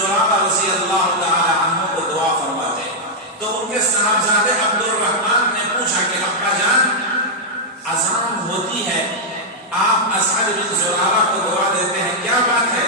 زرارہ رضی اللہ تعالی عنہ کو دعا فرماتے ہیں تو ان کے صاحبزادے عبد الرحمن نے پوچھا کہ ابا جان اذان ہوتی ہے آپ اسعد بن زرارہ کو دعا دیتے ہیں کیا بات ہے؟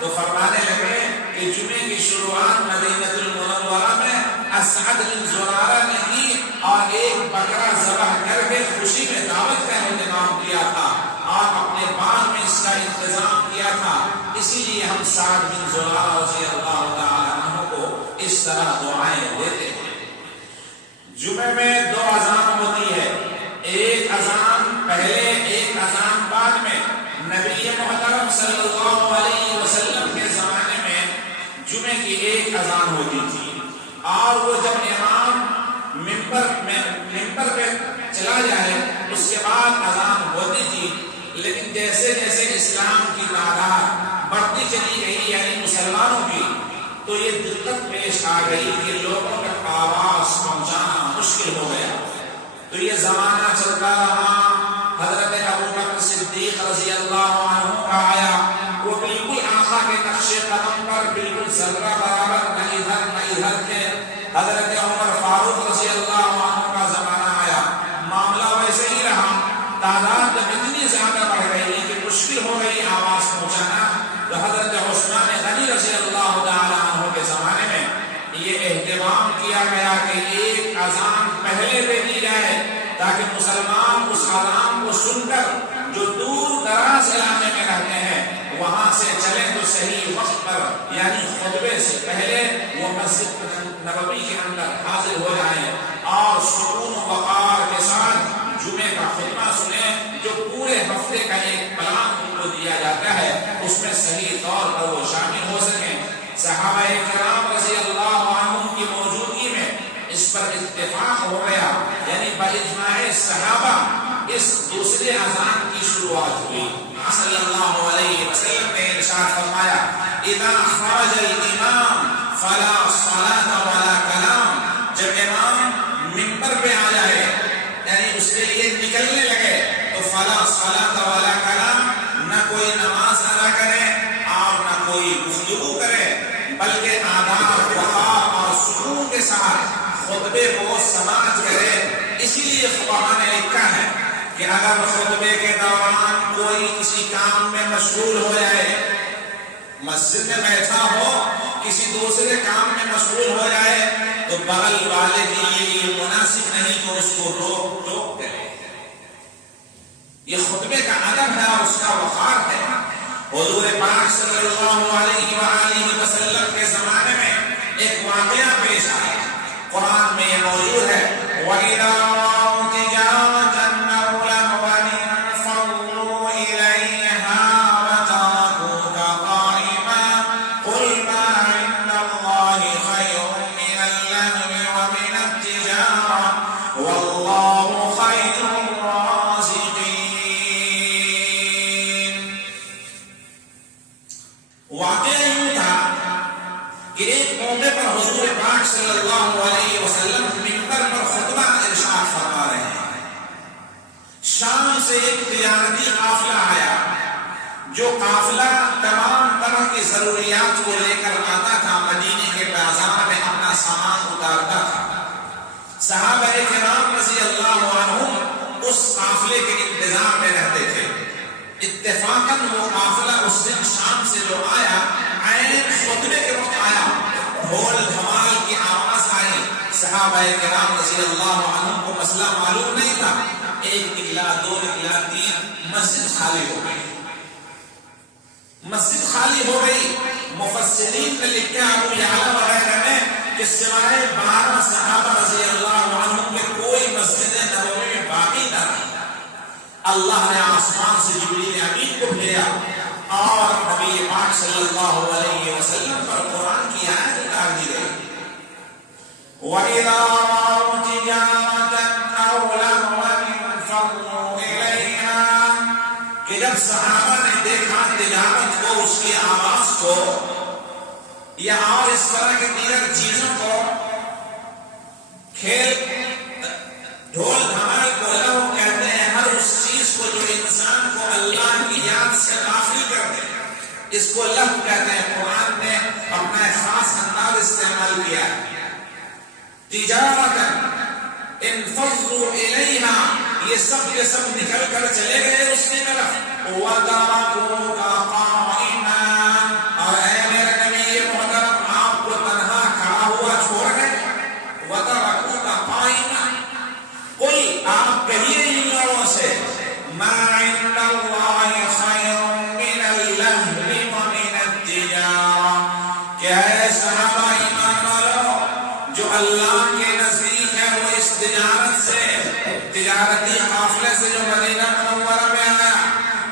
تو فرمانے لگے کہ جمعے کی شروعات مدینہ المنورہ میں اسعد بن زرارہ نے کی اور ایک بکرا ذبح کر کے خوشی میں دعوت کا اہتمام کیا تھا اور اپنے باغ میں اس کا انتظام کیا تھا، اسی لیے ہم سعد بن زرارہ رضی اللہ تعالی عنہ کو اس طرح دعائیں دیتے ہیں۔ جمعے میں دو اذان ہوتی ہے، ایک اذان پہلے ایک اذان بعد میں۔ نبی محترم صلی اللہ علیہ وسلم کے زمانے میں جمعے کی ایک اذان ہوتی تھی اور وہ جب امام ممبر پہ چلا جائے اس کے بعد اذان ہوتی تھی، لیکن جیسے جیسے اسلام کی تعداد بڑھتی چلی گئی یعنی مسلمانوں کی، تو یہ دقت پیش آ گئی کہ لوگوں تک آواز پہنچانا مشکل ہو گیا۔ تو یہ زمانہ چلتا رہا، حضرت ابوبکر صدیق رضی اللہ عنہ کا آیا، وہ بالکل آقا کے نقش قدم پر بالکل ذرہ برابر نہ ادھر نہ ادھر تھے۔ حضرت عمر فاروق رضی اللہ عنہ کا زمانہ آیا، معاملہ ویسے ہی رہا، تعداد جب اتنی زیادہ بڑھ گئی کہ مشکل ہو گئی آواز پہنچانا، تو حضرت عثمان غنی رضی اللہ تعالی عنہ کے زمانے میں یہ اہتمام کیا گیا کہ ایک اذان پہلے دے دی جائے تاکہ مسلمان اس اذان کو سن کر جو دور دراز علاقے میں رہتے ہیں وہاں سے چلیں تو صحیح وقت پر یعنی خطبے سے پہلے وہ مسجد نبوی کے اندر حاضر ہو جائیں اور سکون و وقار کے ساتھ جمعے کا خطبہ سنیں جو پورے ہفتے کا ایک پلان ان کو دیا جاتا ہے، اس میں صحیح طور پر وہ شامل ہو سکیں۔ صحابہ کرام رضی اللہ عنہ کی موجودگی میں اس پر اتفاق ہو گیا، یعنی باجماع صحابہ اس دوسرے اذان کی شروعات ہوئی۔ صلی اللہ علیہ وسلم نے ارشاد فرمایا اذا خرج الامام فلا صلاة ولا کلام، جب امام منبر پہ آ جائے یعنی اس کے لیے نکلنے لگے تو فلا صلاة ولا کلام، نہ کوئی نماز ادا کرے اور نہ کوئی گفتگو کرے، بلکہ آداب وقار اور سکون کے ساتھ خطبے کو سماعت کرے۔ اسی لیے فقہاء نے لکھا ہے کہ اگر خطبے کے دوران کوئی کسی کام میں مشغول ہو جائے، مسجد میں بیٹھا ہو کسی دوسرے کام میں مشغول ہو جائے تو بغل والے کے لیے مناسب نہیں کہ اس کو روک ٹوک کرے۔ یہ خطبے کا ادب ہے اور اس کا وقار ہے۔ حضور پاک صلی اللہ علیہ وآلہ وسلم کے زمانے میں ایک واقعہ پیش آیا، قرآن میں یہ موجود ہے وَإِذَا رَأَوْا تِجَارَةً أَوْ لَهْوًا انفَضُّوا إِلَيْهَا وَتَرَكُوكَ قَائِمًا قُلْ مَا عِندَ اللَّهِ خَيْرٌ مِنَ اللَّهْوِ وَمِنَ التِّجَارَةِ وَاللَّهُ خَيْرُ الرَّازِقِينَ۔ واقعہ یوں تھا کہ ایک موقع پر حضور پاک صلی اللہ علیہ وسلم منبر پر خطبہ ارشاد فرما رہے ہیں۔ شام سے ایک تجارتی قافلہ آیا، جو قافلہ تمام طرح کی ضروریات کو لے کر آتا تھا، مدینے کے بازار میں اپنا سامان اتارتا تھا۔ صحابہ کرام رضی اللہ عنہم اس قافلے کے انتظار میں رہتے تھے۔ اتفاقاً وہ قافلہ اس دن شام سے جو آیا عین خطبے کے وقت آیا، ڈھول دھمال کی آواز آئی۔ صحابہ کرام رضی اللہ عنہ کو مسئلہ معلوم نہیں تھا، ایک نکلا، دو نکلا، تین، مسجد خالی ہو گئی۔ مسجد خالی ہو گئی، مفسرین نے لکھا ابو یعلا وغیرہ نے کہ سوائے 12 صحابہ رضی اللہ عنہ میں کوئی مسجد نبوی میں باقی نہ رہا۔ اللہ نے آسمان سے جبریل امین کو بھیجا اور نبی پاک صلی اللہ علیہ وسلم پر قرآن کی آیت اتار دی گئی وَإِذَا رَأَوْا تِجَارَةً أَوْ لَهْوًا انفَضُّوا إِلَيْهَا، کہ جب صحابہ نے دیکھا تجارت کو، اس کی آواز کو یا اور اس طرح کی دیگر چیزوں کو، کھیل ڈھول دھمال کو لہو کہتے ہیں، ہر اس چیز کو جو انسان کو اللہ کی یاد سے غافل کر دے، اس کو لہو کہتے ہیں۔ قرآن نے اپنا ایک خاص انداز استعمال کیا، تجارت انفضوا الیہا، یہ سب کے سب نکل کر چلے گئے اس کی طرف، وَتَرَكُوكَ قَائِمًا، اور اے میرے نبی محترم آپ کو تنہا کھڑا ہوا چھوڑ گئے، وَتَرَكُوكَ قَائِمًا، کوئی آپ کہیے ان لوگوں سے مَا عِندَ اللَّهِ خَيْرٌ مِّنَ اللَّهْوِ وَمِنَ التِّجَارَةِ، کہ اے صحابہ ایمان والو، جو اللہ کے نزدیک ہے وہ اس تجارت سے، تجارتی قافلے سے جو مدینہ منورہ میں آیا،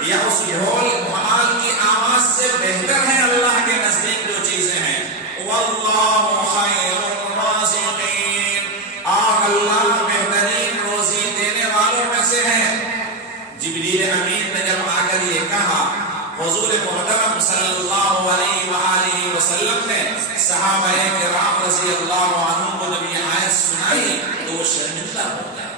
یا اس ڈھول بھال کی آواز سے بہتر ہے اللہ کے نزدیک جو چیزیں ہیں، واللہ خیر الرازقین، اور اللہ بہترین روزی دینے والوں میں سے ہے۔ جبریل امین نے جب آ کر یہ کہا، حضور محترم صلی اللہ علیہ وآلہ وسلم نے صحابہ کرام رضی اللہ عنہ کو جب یہ آیت سنائی تو وہ شرمندہ ہو گئے،